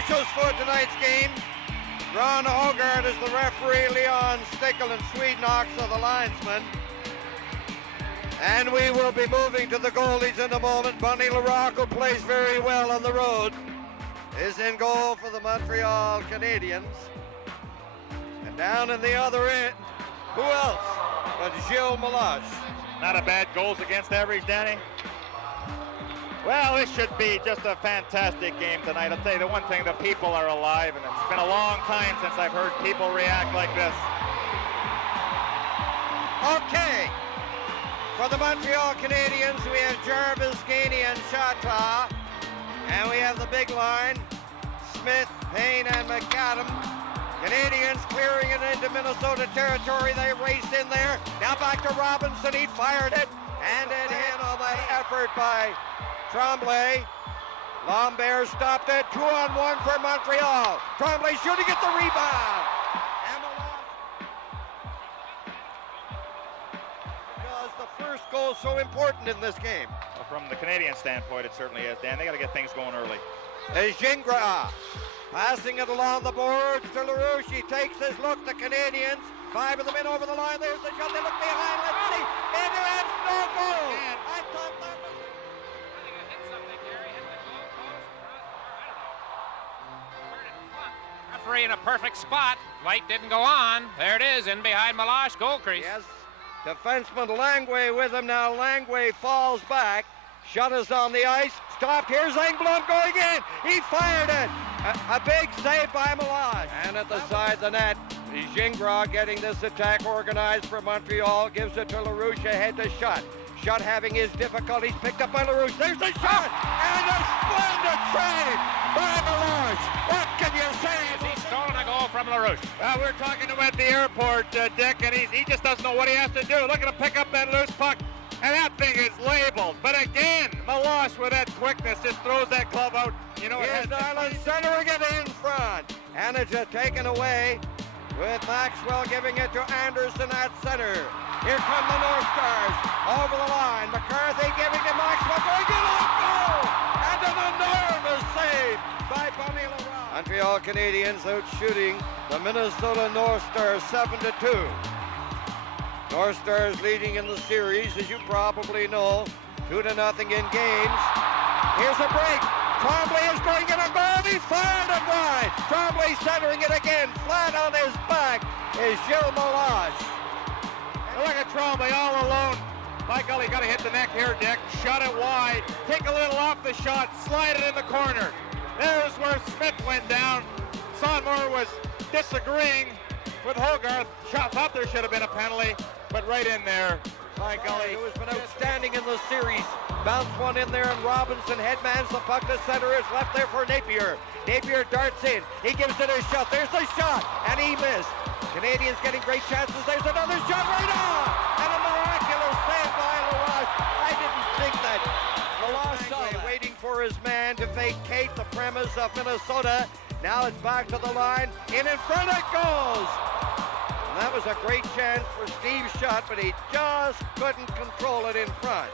officials for tonight's game. Ron Hogarth is the referee, Leon Stickel and Swede Knox are the linesmen. And we will be moving to the goalies in a moment. Bunny LaRock, who plays very well on the road, is in goal for the Montreal Canadiens. And down in the other end, who else but Gilles Meloche? Not a bad goals against average, Danny. Well, this should be just a fantastic game tonight. I'll tell you the one thing, the people are alive, and it's been a long time since I've heard people react like this. Okay. For the Montreal Canadiens, we have Jarvis, Gainey, and Chata. And we have the big line, Smith, Payne, and McAdam. Canadiens clearing it into Minnesota territory. They raced in there. Now back to Robinson. He fired it. And it hit on that effort by Tremblay. Lambert stopped it. 2-on-1 for Montreal. Tremblay shooting at the rebound. Because the first goal is so important in this game. Well, from the Canadian standpoint, it certainly is, Dan. They got to get things going early. Gingras passing it along the boards to LaRouche. He takes his look. The Canadiens, 5 of them in over the line. There's the shot. They look behind. Let's see. And it's no goal. I thought that was... Referee in a perfect spot. Light didn't go on. There it is, in behind Meloche, goal crease. Yes, defenseman Langway with him now. Langway falls back. Shot is on the ice. Stopped. Here's Engblom going in. He fired it. A big save by Meloche. And at the side of the net, Gingras getting this attack organized for Montreal. Gives it to LaRouche ahead to Shutt. Shutt having his difficulties picked up by LaRouche. There's the shot. And a splendid save by Meloche. What can you say? He's stolen a goal from LaRouche. Well, we're talking to him at the airport, Dick, and he just doesn't know what he has to do. Look at him pick up that loose puck, and that thing is labeled. But again, Meloche with that quickness just throws that glove out. You know, here's Island centering it in front. And it's taken away with Maxwell giving it to Anderson at center. Here come the North Stars over the line. McCarthy giving to Maxwell going in on goal. And an enormous save by Bunny LaRock. Montreal Canadiens out shooting the Minnesota North Stars 7-2. North Stars leading in the series, as you probably know, 2-0 in games. Here's a break. Tremblay is going in a goal. He fired it wide. Tremblay centering it again. Flat on his back is Gilles Meloche. Look at Tremblay all alone. My golly, got to hit the neck here, Dick. Shot it wide. Take a little off the shot. Slide it in the corner. There's where Smith went down. Sonmore was disagreeing with Hogarth. Thought there should have been a penalty, but right in there. My golly. Who has been outstanding in the series. Bounce one in there, and Robinson headmans the puck to center. Is left there for Napier. Napier darts in. He gives it a shot. There's the shot, and he missed. Canadiens getting great chances. There's another shot right on, and a miraculous save by LaRoche. I didn't think that. LaRoche saw that. Waiting for his man to vacate the premise of Minnesota. Now it's back to the line. In front it goes. And that was a great chance for Steve Shutt, but he just couldn't control it in front.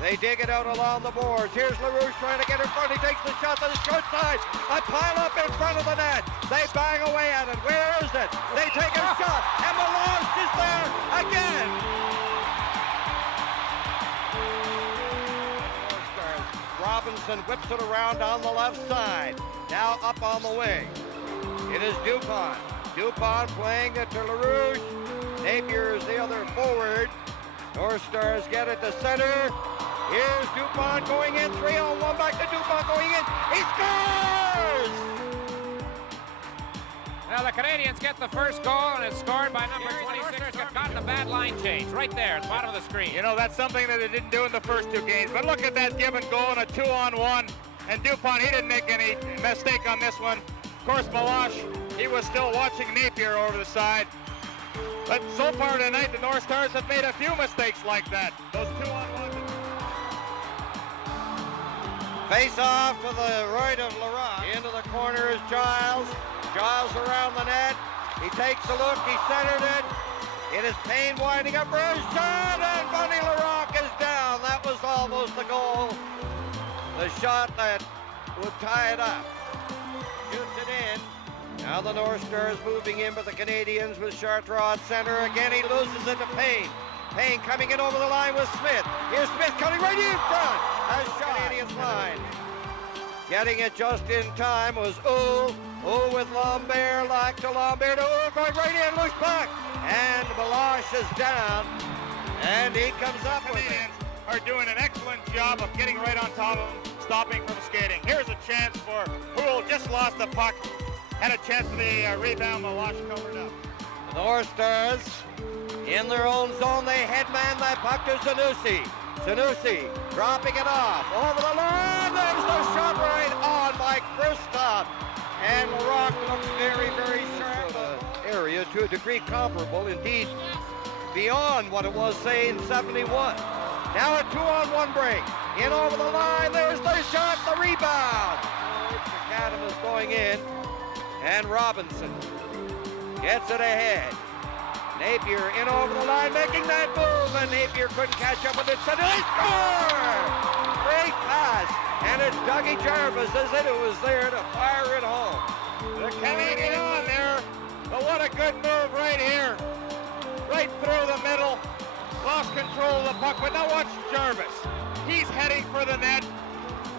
They dig it out along the boards. Here's LaRouche trying to get in front. He takes the shot to the short side. A pile up in front of the net. They bang away at it. Where is it? They take a shot, and Meloche is there again. Robinson whips it around on the left side. Now up on the wing. It is Dupont. Dupont playing it to LaRouche. Napier is the other forward. North Stars get it to center. Here's Dupont going in. 3-on-1 back to Dupont going in. He scores! Now the Canadiens get the first goal, and it's scored by number 26. Got caught in a bad line change right there at the bottom of the screen. You know, that's something that they didn't do in the first 2 games. But look at that given goal and a 2-on-1. And Dupont, he didn't make any mistake on this one. Of course, Meloche, he was still watching Napier over the side. But so far tonight, the North Stars have made a few mistakes like that. Those 2-on-1. Face off to the right of LaRock. Into the corner is Giles. Giles around the net. He takes a look. He centered it. It is Payne winding up for his shot, and Bunny LaRock is down. That was almost the goal. The shot that would tie it up. Shoots it in. Now the North Stars moving in, but the Canadiens with Chartrand at center. Again, he loses it to Payne. Payne coming in over the line with Smith. Here's Smith coming right in front. As Canadiens line. Getting it just in time was Uhl. Uhl with Lambert, like to Lambert to Uhl, going right in, loose puck. And Meloche is down. And he comes up with it. Are doing an excellent job of getting right on top of him, stopping from skating. Here's a chance for Uhl, just lost the puck. Had a chance for the rebound, Meloche covered up. The North Stars in their own zone, they headman that puck to Zanussi. Zanussi dropping it off, over the line, there's the shot right on by Kristoff. And Larocque looks very, very sharp. Area to a degree comparable, indeed, beyond what it was, say, in 71. Now a 2-on-1 break. In over the line, there's the shot, the rebound. McAdam is going in, and Robinson gets it ahead. Napier in over the line, making that move, and Napier couldn't catch up with it. So they score! Great pass, and it's Dougie Jarvis, as it was there to fire it home. The Canadian on there, but what a good move right here. Right through the middle, lost control of the puck, but now watch Jarvis. He's heading for the net.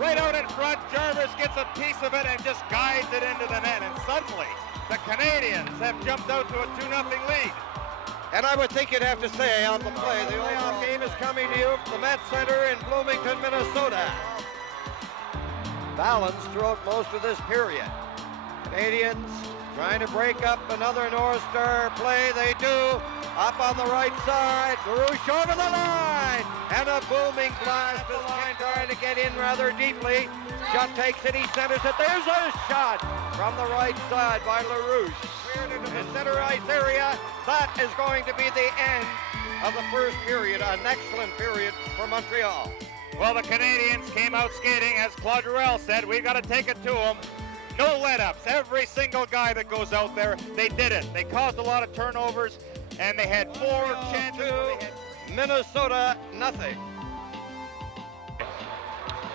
Right out in front, Jarvis gets a piece of it and just guides it into the net, and suddenly the Canadiens have jumped out to a 2-0 lead. And I would think you'd have to say on the play, the playoff game is coming to you from the Met Center in Bloomington, Minnesota. Balanced throughout most of this period. Canadiens trying to break up another North Star play. They do. Up on the right side. Larouche over the line. And a booming blast. The line trying to get in rather deeply. Shutt takes it. He centers it. There's a shot from the right side by Larouche. Cleared into the center ice area. That is going to be the end of the first period. An excellent period for Montreal. Well, the Canadiens came out skating, as Claude Ruel said. We've got to take it to them. No let-ups. Every single guy that goes out there, they did it. They caused a lot of turnovers, and they had 4 chances. Minnesota, nothing.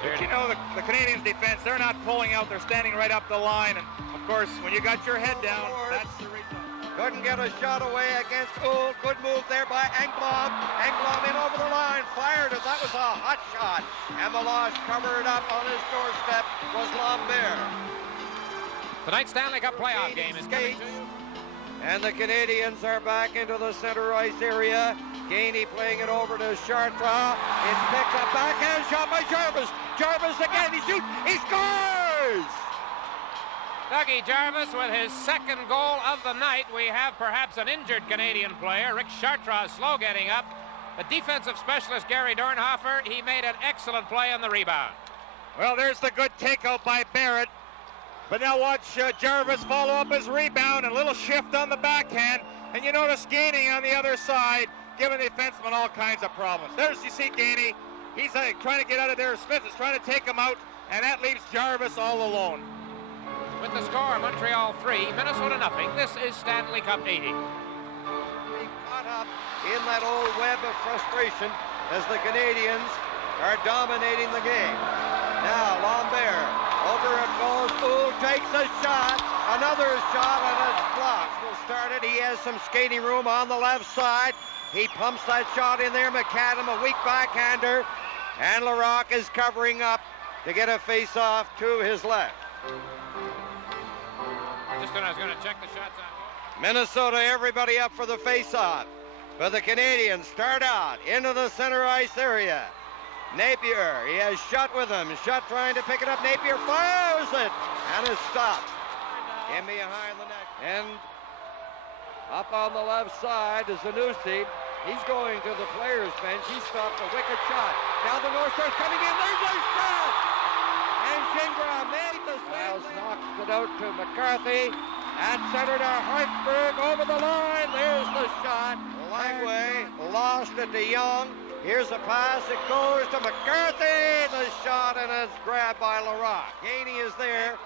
But you know, the Canadiens defense, they're not pulling out. They're standing right up the line. And, of course, when you got your head down, that's the result. Couldn't get a shot away against Uhl. Good move there by Engblom. Engblom in over the line. Fired it. That was a hot shot. And Meloche covered up on his doorstep was Lambert. Tonight's Stanley Cup playoff game is coming to you. And the Canadiens are back into the center ice area. Gainey playing it over to Chartrand. It picks a backhand shot by Jarvis. Jarvis again. He shoots. He scores! Dougie Jarvis with his second goal of the night. We have perhaps an injured Canadian player. Rick Chartrand slow getting up. The defensive specialist, Gary Dornhofer, he made an excellent play on the rebound. Well, there's the good takeout by Barrett. But now watch Jarvis follow up his rebound. A little shift on the backhand. And you notice Gainey on the other side, giving the defenseman all kinds of problems. There's, you see Gainey. He's trying to get out of there. Smith is trying to take him out. And that leaves Jarvis all alone. With the score, Montreal 3, Minnesota nothing. This is Stanley Cup 80. Being caught up in that old web of frustration as the Canadiens are dominating the game. Now Lambert, over it goes. Uhl takes a shot. Another shot and it's blocked. Will start it. He has some skating room on the left side. He pumps that shot in there. McAdam, a weak backhander. And Larocque is covering up to get a face-off to his left. Just when I was going to check the shots on. Minnesota, everybody up for the face-off. But the Canadiens start out into the center ice area. Napier, he has Shutt with him. Shutt trying to pick it up. Napier fires it, and is stopped. In behind the net. And up on the left side is Zanussi. He's going to the players' bench. He stopped a wicked shot. Now the North Stars coming in. There's a shot! And Gingras made the save. Knocks it out to McCarthy. At center to Hartberg over the line. There's the shot. Langway lost it to Young. Here's a pass. It goes to McCarthy. The shot, and it's grabbed by Larocque. Gainey is there.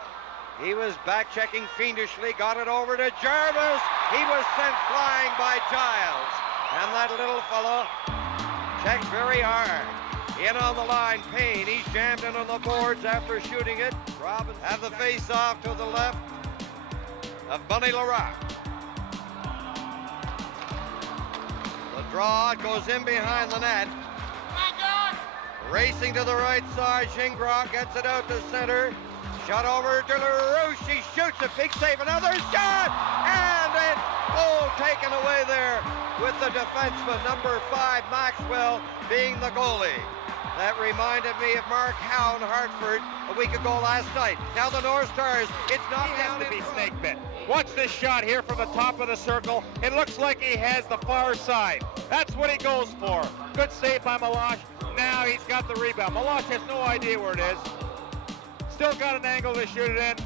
He was back-checking fiendishly. Got it over to Jarvis. He was sent flying by Giles. And that little fellow checked very hard. In on the line, Payne. He's jammed in on the boards after shooting it. Robinson have the face-off to the left of Bunny Larocque. The draw goes in behind the net. Racing to the right side, Gingras gets it out to center. Shot over to LaRouche, he shoots a big save, another shot! And it, taken away there with the defenseman, number 5, Maxwell, being the goalie. That reminded me of Mark Howe in Hartford a week ago last night. Now the North Stars, it's knocked down to be snake bit. Watch this shot here from the top of the circle. It looks like he has the far side. That's what he goes for. Good save by Meloche. Now he's got the rebound. Meloche has no idea where it is. Still got an angle to shoot it in.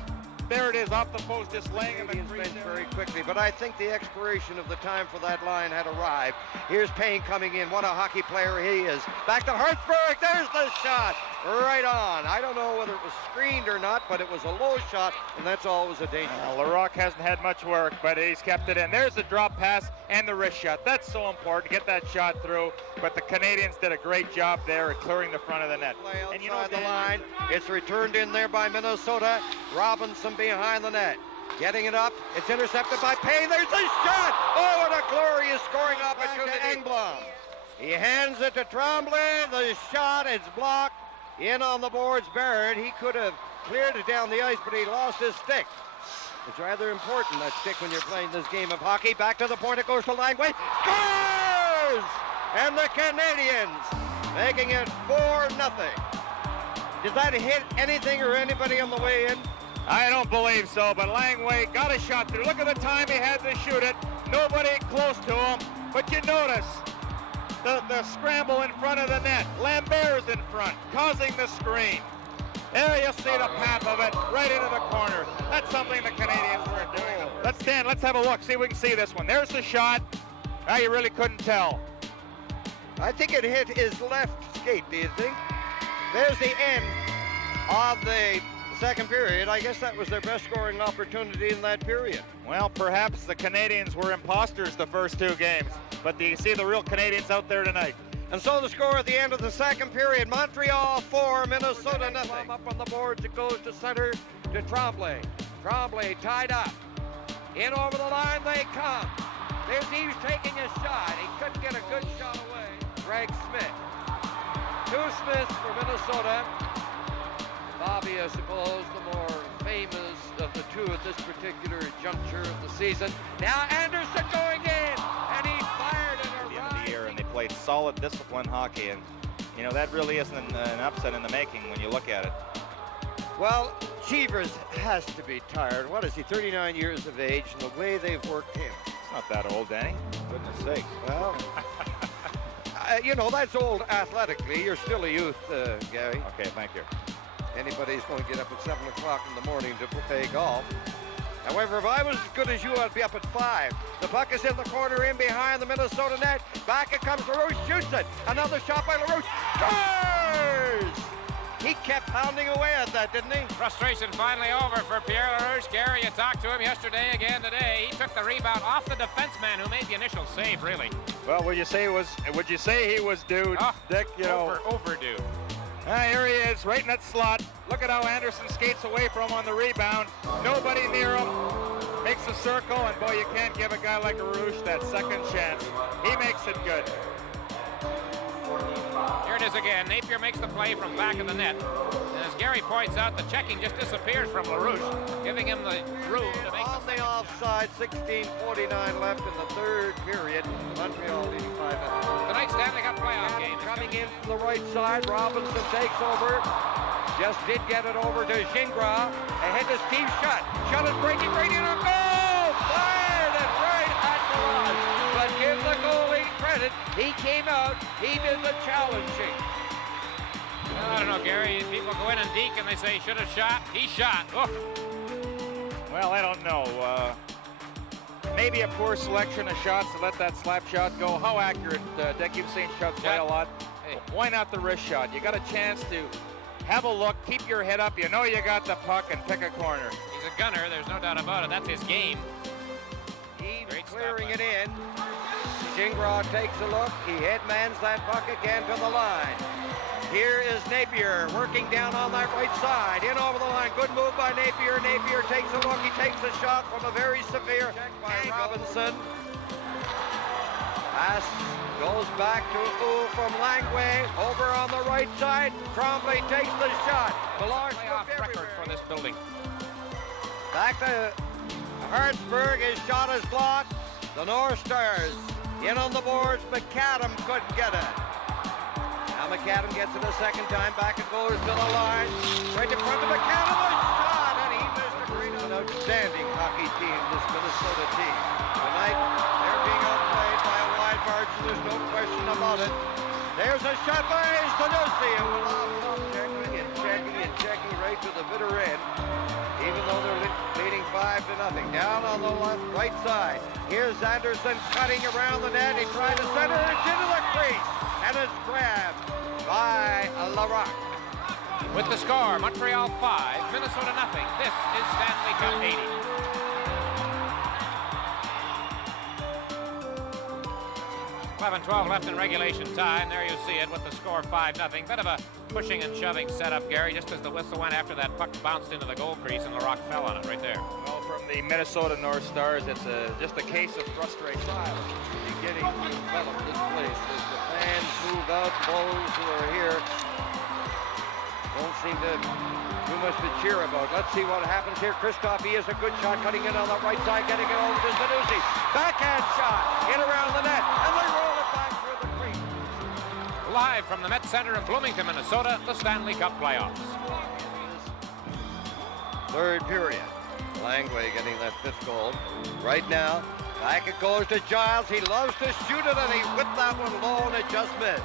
There it is, off the post, just laying him in very quickly, but I think the expiration of the time for that line had arrived. Here's Payne coming in. What a hockey player he is. Back to Hartsburg. There's the shot. Right on. I don't know whether it was screened or not, but it was a low shot, and that's always a danger. Larocque hasn't had much work, but he's kept it in. There's the drop pass and the wrist shot. That's so important to get that shot through, but the Canadiens did a great job there at clearing the front of the net. And you know the line, it's returned in there by Minnesota. Robinson behind the net. Getting it up. It's intercepted by Payne. There's a shot. Oh, what a glorious scoring opportunity. Engblom. He hands it to Tremblay. The shot, it's blocked. In on the boards, Barrett. He could have cleared it down the ice, but he lost his stick. It's rather important, that stick, when you're playing this game of hockey. Back to the point, it goes to Langway. Scores! And the Canadiens making it 4-0. Did that hit anything or anybody on the way in? I don't believe so, but Langway got a shot through. Look at the time he had to shoot it. Nobody close to him, but you notice the scramble in front of the net. Lambert's in front, causing the screen. There you see the path of it, right into the corner. That's something the Canadiens weren't doing. Let's have a look, see if we can see this one. There's the shot. Now you really couldn't tell. I think it hit his left skate, do you think? There's the end of the second period. I guess that was their best scoring opportunity in that period. Well, perhaps the Canadiens were imposters the first 2 games, but do you see the real Canadiens out there tonight? And so the score at the end of the second period, Montreal 4, Minnesota nothing. Up on the boards, it goes to center to Tremblay. Tremblay tied up. In over the line they come. There's Eves taking a shot. He couldn't get a good shot away. Greg Smith. 2 Smiths for Minnesota. Bobby, I suppose, the more famous of the 2 at this particular juncture of the season. Now Anderson going in, and he fired it at the end of the year, and they played solid, disciplined hockey, and you know that really isn't an upset in the making when you look at it. Well, Cheevers has to be tired. What is he, 39 years of age, and the way they've worked him. It's not that old, Danny. Goodness sake. Well, you know, that's old athletically. You're still a youth, Gary. Okay, thank you. Anybody's going to get up at 7 o'clock in the morning to play golf. However, if I was as good as you, I'd be up at 5. The puck is in the corner, in behind the Minnesota net. Back it comes, LaRouche shoots it. Another shot by LaRouche. Scores! He kept pounding away at that, didn't he? Frustration finally over for Pierre LaRouche. Gary, you talked to him yesterday, again today. He took the rebound off the defenseman who made the initial save, really. Well, would you say he was due, Dick? You know, overdue. Here he is, right in that slot. Look at how Anderson skates away from him on the rebound. Nobody near him. Makes a circle, and boy, you can't give a guy like LaRouche that second chance. He makes it good. Here it is again. Napier makes the play from back of the net. And as Gary points out, the checking just disappears from LaRouche, giving him the room to make on the offside. 16:49 left in the third period. Montreal leading 5-0. Tonight's Stanley Cup playoff game. Coming in from the right side, Robinson takes over. Just did get it over to Gingras. Ahead to Steve Shutt. Shutt is breaking right in a goal! Fired it right at the line. But give the goalie credit. He came out. He did the challenging. Well, I don't know, Gary. People go in and deke and they say, should have shot. He shot. Oh. Well, I don't know. Maybe a poor selection of shots to let that slap shot go. How accurate, Dick? You've seen Shutt play a lot. Hey. Why not the wrist shot? You got a chance to have a look, keep your head up. You know you got the puck and pick a corner. He's a gunner. There's no doubt about it. That's his game. He's clearing it in. Gingras takes a look. He headmans that puck again to the line. Here is Napier working down on that right side. In over the line. Good move by Napier. Napier takes a look. He takes a shot from a very severe check by Robinson. Pass goes back to from Langway. Over on the right side. Tremblay takes the shot. Meloche Playoff record for this building. Back to Hartsburg. His shot is blocked. The North Stars in on the boards. McAdam couldn't get it. Now McAdam gets it a second time. Back and goes to the line. Right in front of McAdam. A shot, and he missed a great, outstanding hockey team, this Minnesota team. Tonight, they're being outplayed by a wide margin. There's no question about it. There's a shot by Sanusi. It will off checking and checking right to the bitter end. Even though they're leading 5-0. Down on the left, right side. Here's Anderson cutting around the net. He tried to center it into the crease. And it's grabbed by Larocque. With the score, Montreal 5, Minnesota 0. This is Stanley Cup 80. 11-12 left in regulation time. There you see it with the score 5-0. Bit of a pushing and shoving setup, Gary, just as the whistle went after that puck bounced into the goal crease and Larocque fell on it right there. Well, from the Minnesota Nort Stars, it's just a case of frustration. Beginning to develop this place as the fans move out. Those who are here don't seem to too much to cheer about. Let's see what happens here. Christoph, he has a good shot cutting in on the right side, getting it over to Zanussi. Backhand shot in around the net, and they roll it back through the crease. Live from the Met Center in Bloomington, Minnesota, the Stanley Cup playoffs. Third period. Langway getting that fifth goal. Right now, back it goes to Giles. He loves to shoot it, and he whipped that one low, and it just missed.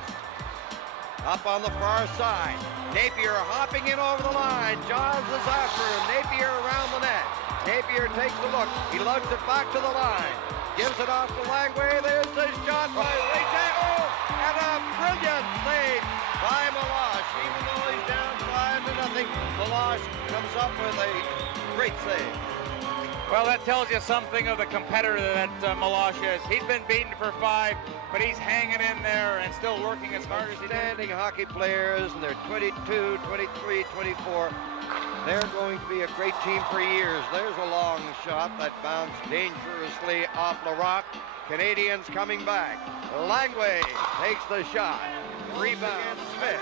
Up on the far side. Napier hopping in over the line. Giles is after him. Napier around the net. Napier takes a look. He lugs it back to the line. Gives it off to Langway. There's the shot by Ray. Oh, and a brilliant save by Meloche. Even though he's down 5-0, Meloche comes up with a great save. Well, that tells you something of the competitor that Meloche is. He's been beaten for 5, but he's hanging in there and still working as hard as he can. Outstanding hockey players, and they're 22, 23, 24. They're going to be a great team for years. There's a long shot that bounced dangerously off Larocque. Canadiens coming back. Langway takes the shot. Rebound Smith.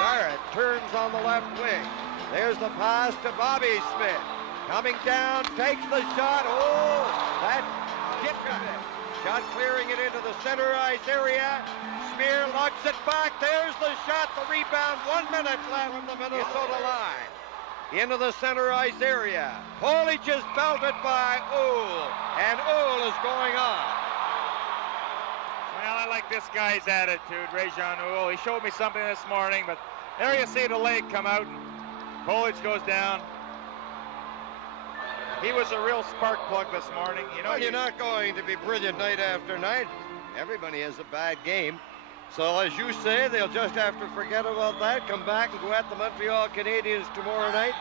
Barrett turns on the left wing. There's the pass to Bobby Smith. Coming down, takes the shot. Oh, that gets it. Shot clearing it into the center ice area. Smear lugs it back. There's the shot. The rebound. 1 minute left from the Minnesota line. Into the center ice area. Polic is belted by Ohl. And Ohl is going on. Well, I like this guy's attitude, Réjean Ohl. He showed me something this morning, but there you see the leg come out. Polic goes down. He was a real spark plug this morning. You know, well, you're not going to be brilliant night after night. Everybody has a bad game. So as you say, they'll just have to forget about that, come back and go at the Montreal Canadiens tomorrow night.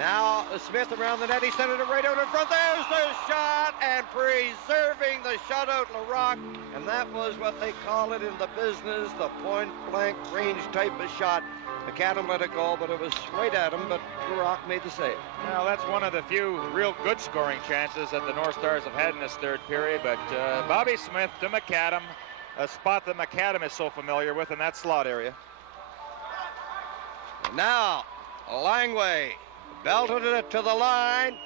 Now Smith around the net. He sent it right out in front. There's the shot, and preserving the shutout, Larocque. And that was what they call it in the business, the point-blank range type of shot. McAdam let it go, but it was right at him, but Larocque made the save. Well, that's one of the few real good scoring chances that the North Stars have had in this third period, but Bobby Smith to McAdam, a spot that McAdam is so familiar with in that slot area. Now, Langway belted it to the line.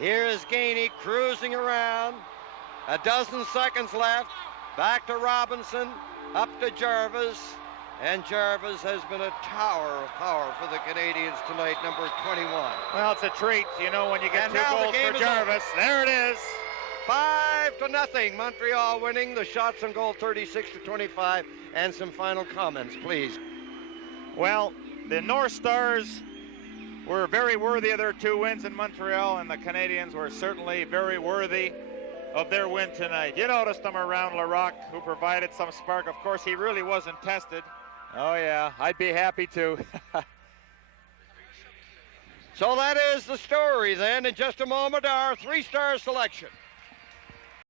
Here is Gainey cruising around. A dozen seconds left. Back to Robinson, up to Jarvis. And Jarvis has been a tower of power for the Canadiens tonight, number 21. Well, it's a treat, you know, when you get 2 goals for Jarvis. There it is. 5-0. Montreal winning. The shots on goal 36-25. And some final comments, please. Well, the North Stars were very worthy of their 2 wins in Montreal, and the Canadiens were certainly very worthy of their win tonight. You noticed them around Larocque, who provided some spark. Of course, he really wasn't tested. Oh, yeah, I'd be happy to. So that is the story then. In just a moment, our 3-star selection.